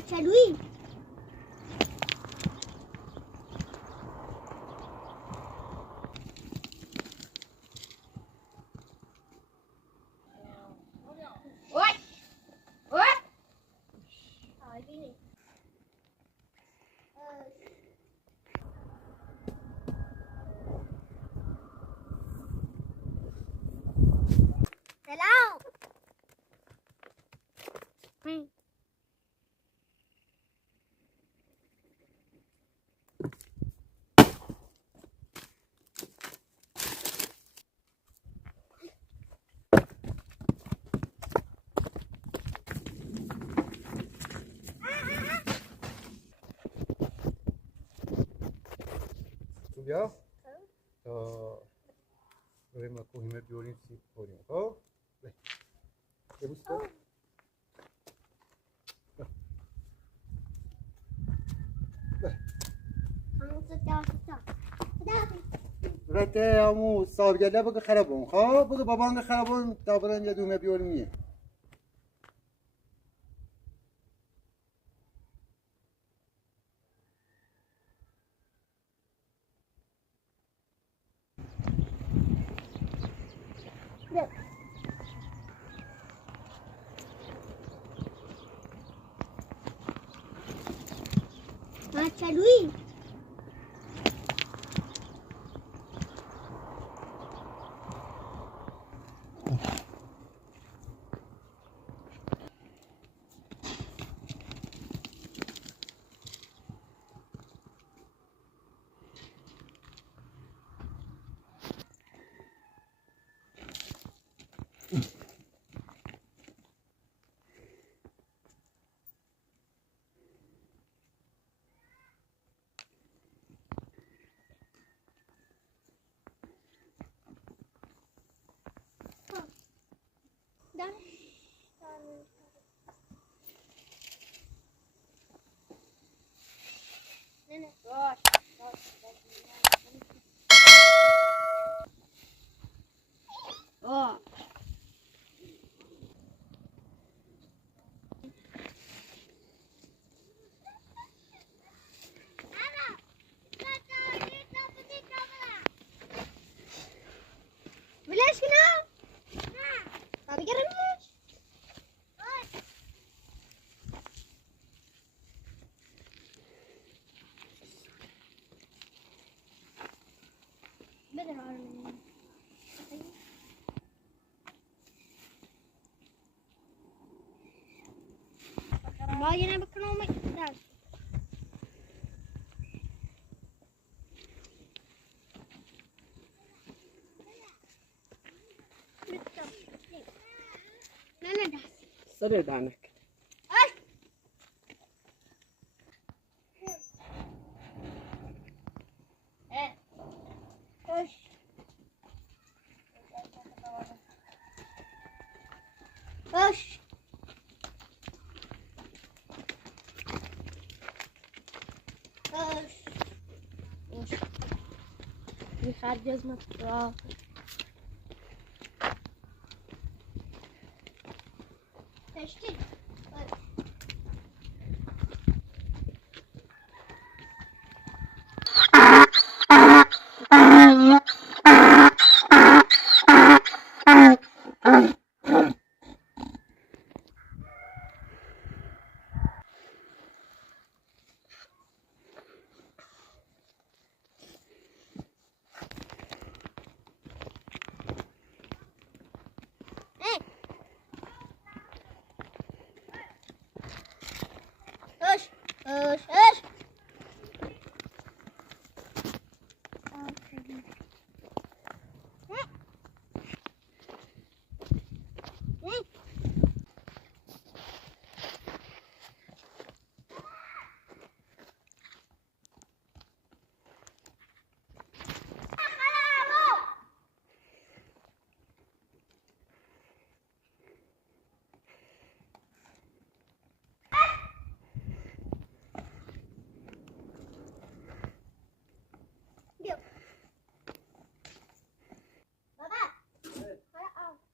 چلویی سلام بیا تا بریم کوهیمه بیاریم سیب خوریم خب ببوس کن رته همو سالگله بگه خرابون خب بگه بابانگ خرابون تا برن یه دومه بیاریم چلویی ولش کنم نه بگرمش بده آرمین ما یه نبکنم درس نه دست سر دانک باش خرج از مطرح تشکیل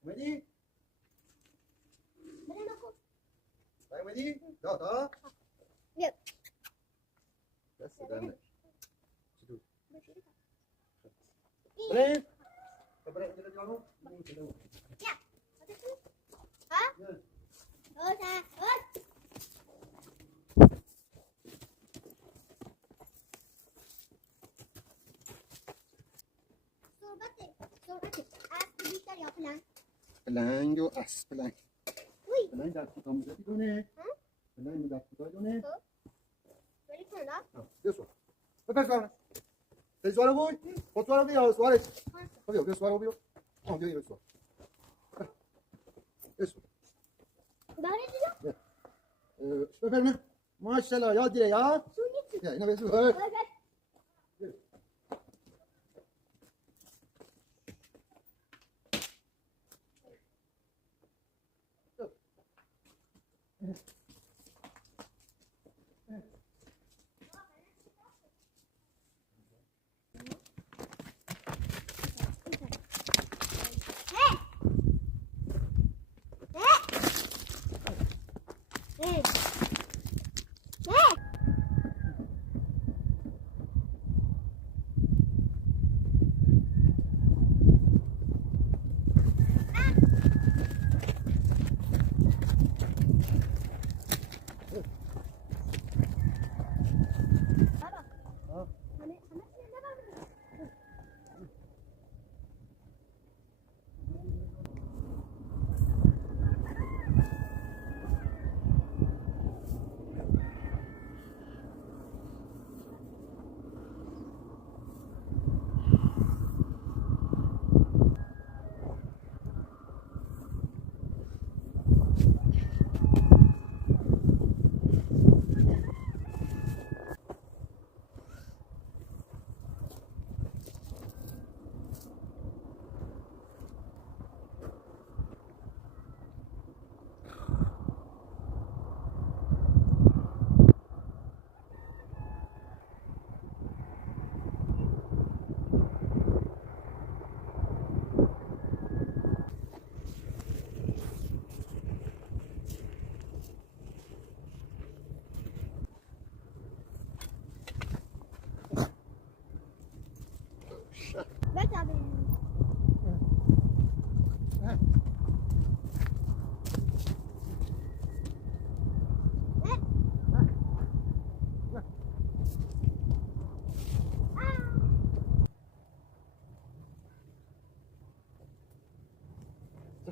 اومدی؟ اومدی؟ دادا؟ بریم بریم اینجا جانو ها؟ اوه صحبت اسب بیشتر یا پلنگ؟ پلنگ و اسب پلنگ وی پلنگ در کوتاه مدتی دونه پلنگ در کوتاه دونه بری کنم بیا سوار بپر سوار تی سوار بود خود سوار بیا سوارش بیا سوار بیا بیا بیا سوار اسم برای دیگه بفرمه ماشاءالله یاد گیره یا اینا بسو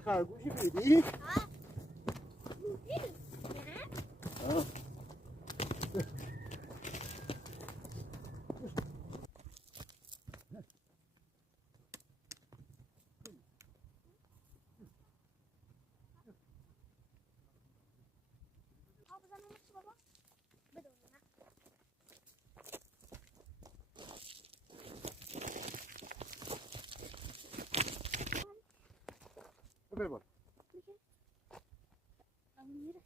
خرگوشی بیدی؟ بپر بار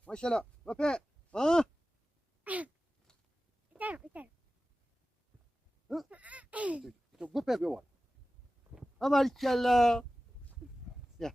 ماشاءالله بپر ها تو بپر بیا بار یا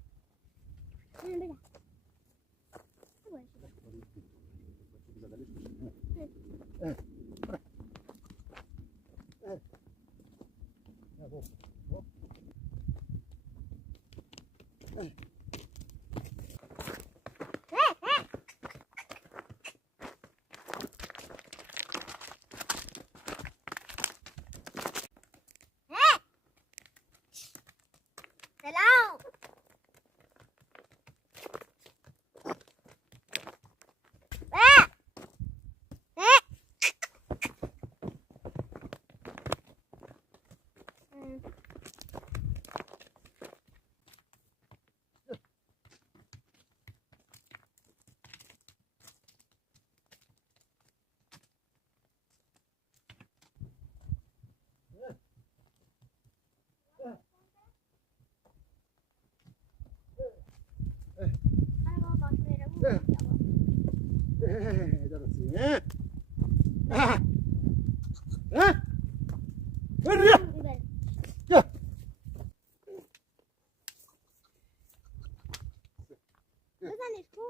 سلام بزنش کو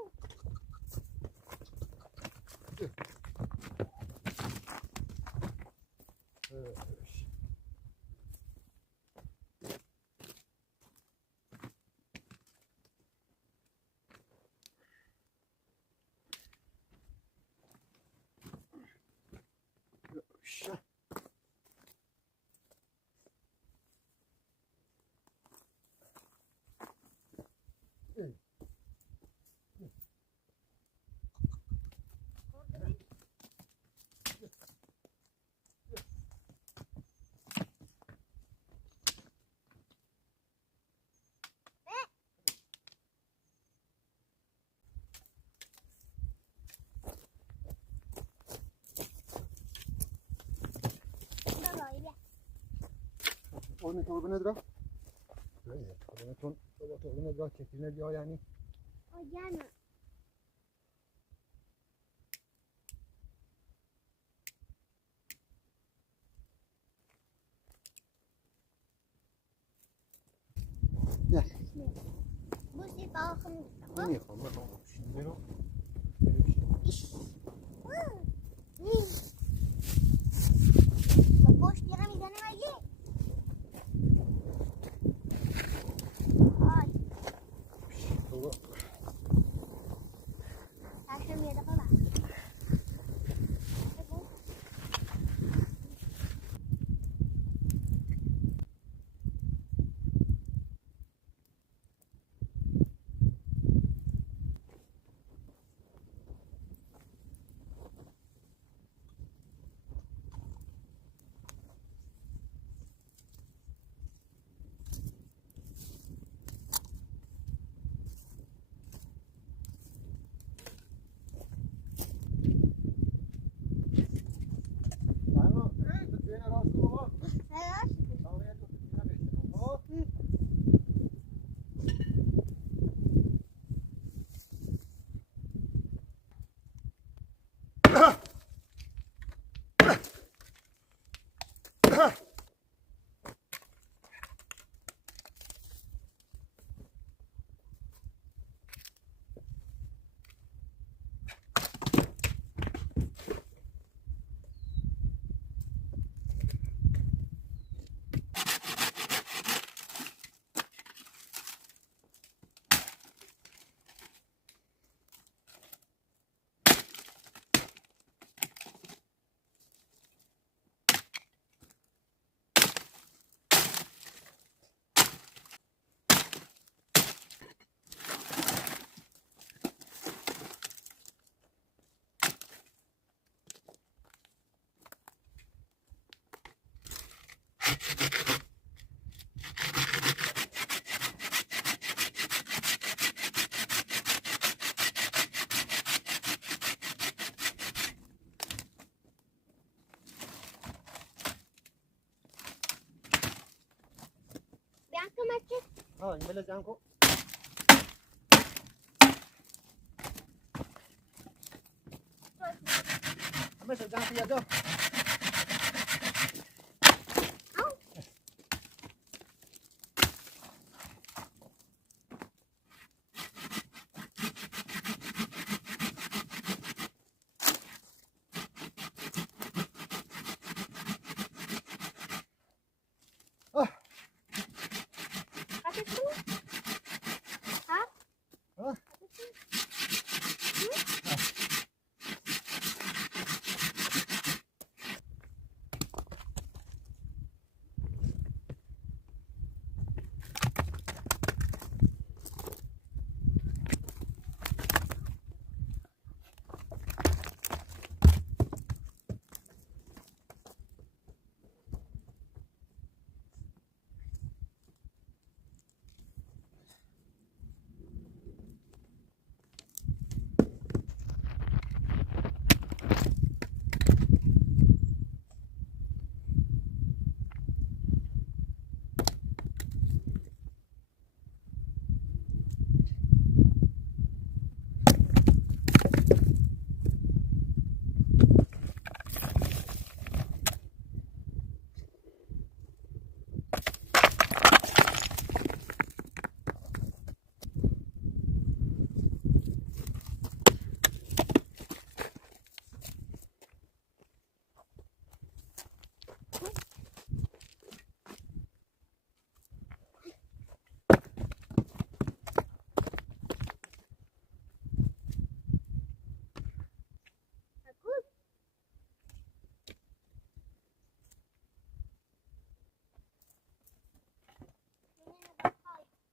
Onu torba nedir o? Böyle torba nedir o? Çekil ne diyor yani? O gelme. Gel. Bu sifahım. Bunu yıkama. Şimdi o. Boş yere mi denemeli? Ay. Torba. Taşım yerde falan. Tamam. Tutuyana rahatsız ol. Evet. Tavaya tutuyana bekle. Hop. Bianca macet. Ha, ini bela jangko. Apa sedang dia tu? Kasih dulu. Hah? Hah? Bagus. Ini ada bakal.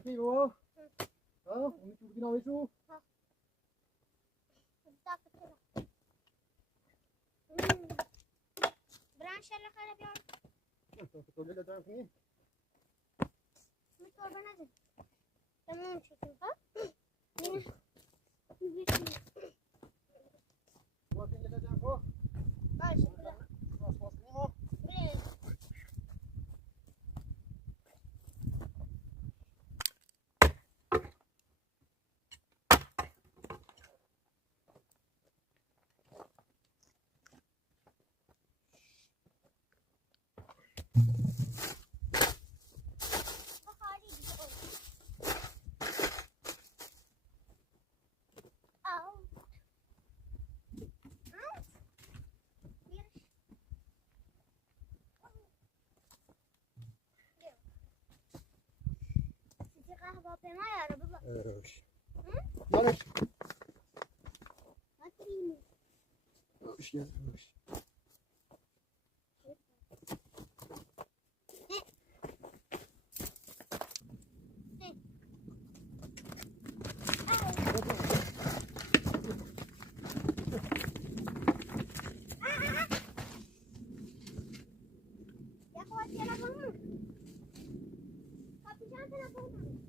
رفتی رو؟ اونی تو بودی نامشو؟ بران شلا خاله بیار تو بگه دارم کنی؟ میتور بنده تمام شد ها باید اینجا دارم کن؟ باشه باز کنیم ها؟ هواپیما یارو بابا یارش مطریمی روش روش يا اخواتي انا بموت كابتن انا بموت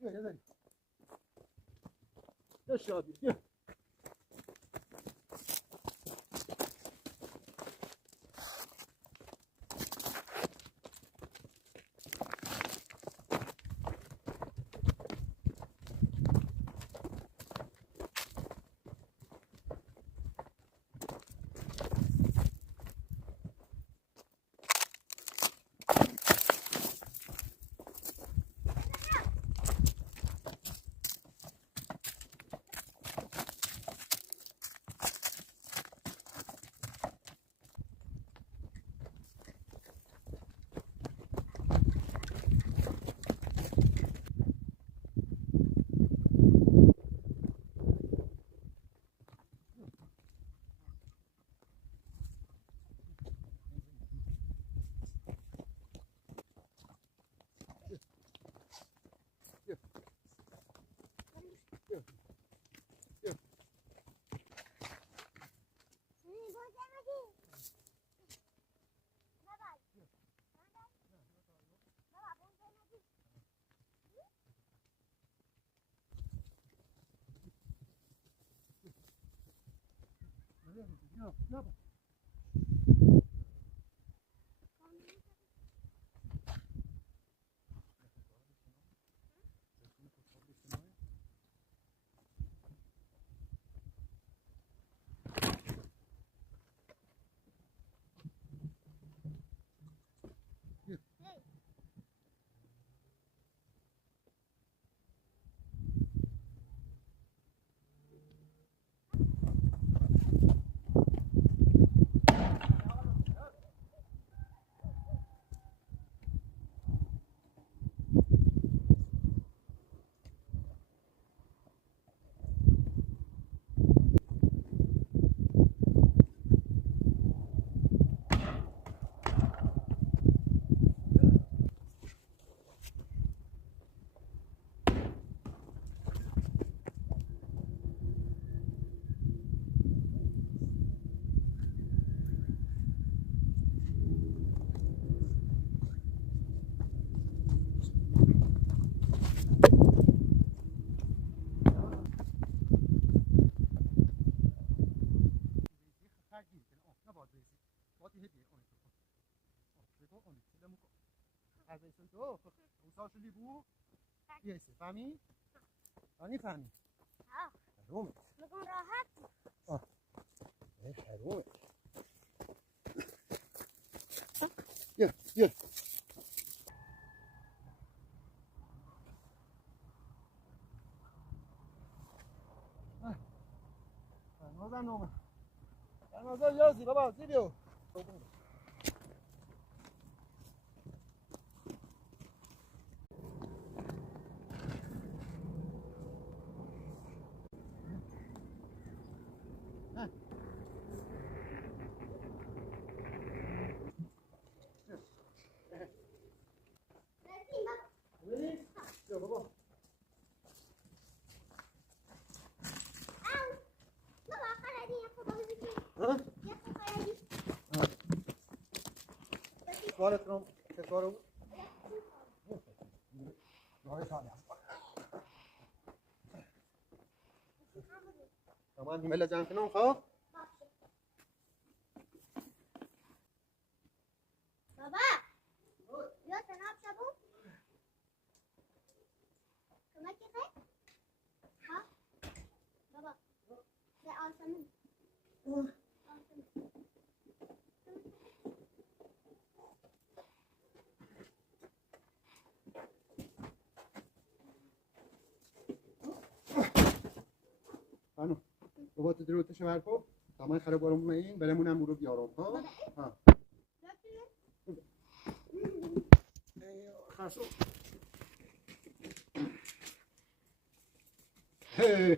يا زلمه يا شادي يا يلا فهمی؟ آنی فهمی؟ حرومت بكون راحت حرومت بیا نازن اومد نازن یازی بابا زی بیو بیا بابا بابا خردی یه خوب بازی کن. ها یه خوب خردی. سوالت رو چه سوال بود؟ تمام نیمه جمع کنم خب بابا بیا تناب شبو کمک خیر ها بابا به آسمون آسمون خانم بابا تو دروتش برکو تمام خراب برام این برمونم برو بیارم ها ها خاصو هی